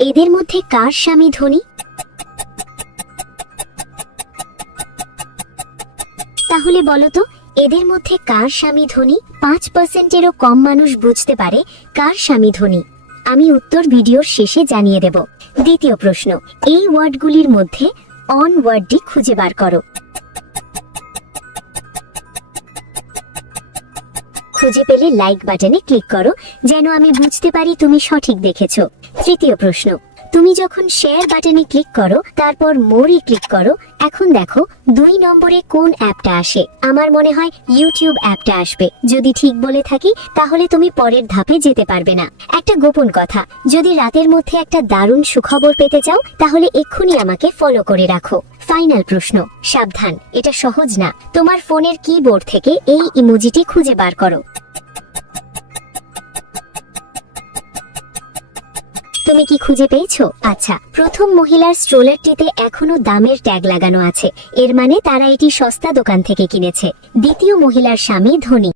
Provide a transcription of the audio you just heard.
এদের মধ্যে কার স্বামী ধনী? তাহলে বলো তো, এদের মধ্যে কার স্বামী ধনী? 5%-এরও কম মানুষ বুঝতে পারে কার স্বামী ধনী। আমি উত্তর ভিডিওর শেষে জানিয়ে দেব। দ্বিতীয় প্রশ্ন, এই ওয়ার্ডগুলির মধ্যে অন ওয়ার্ডটি খুঁজে বার করো। খুঁজে পেলে লাইক বাটনে ক্লিক করো, যেন আমি বুঝতে পারি তুমি সঠিক দেখেছো। তৃতীয় প্রশ্ন, তুমি যখন শেয়ার বাটনে ক্লিক করো তারপর মোরে ক্লিক করো, এখন দেখো 2 নম্বরে কোন অ্যাপটা আসে? আমার মনে হয় ইউটিউব অ্যাপটা আসবে। যদি ঠিক বলে থাকি তাহলে তুমি পরের ধাপে যেতে পারবে না। একটা গোপন কথা, যদি রাতের মধ্যে একটা দারুণ সুখবর পেতে চাও তাহলে এক্ষুনি আমাকে ফলো করে রাখো। ফাইনাল প্রশ্ন, সাবধান, এটা সহজ না। তোমার ফোনের কিবোর্ড থেকে এই ইমোজিটি খুঁজে বার করো। তুমি কি খুঁজে পেয়েছো? আচ্ছা, প্রথম মহিলার স্ট্রোলারটিতে এখনো দামের ট্যাগ লাগানো আছে, এর মানে তারা এটি সস্তা দোকান থেকে কিনেছে। দ্বিতীয় মহিলার স্বামী ধনী।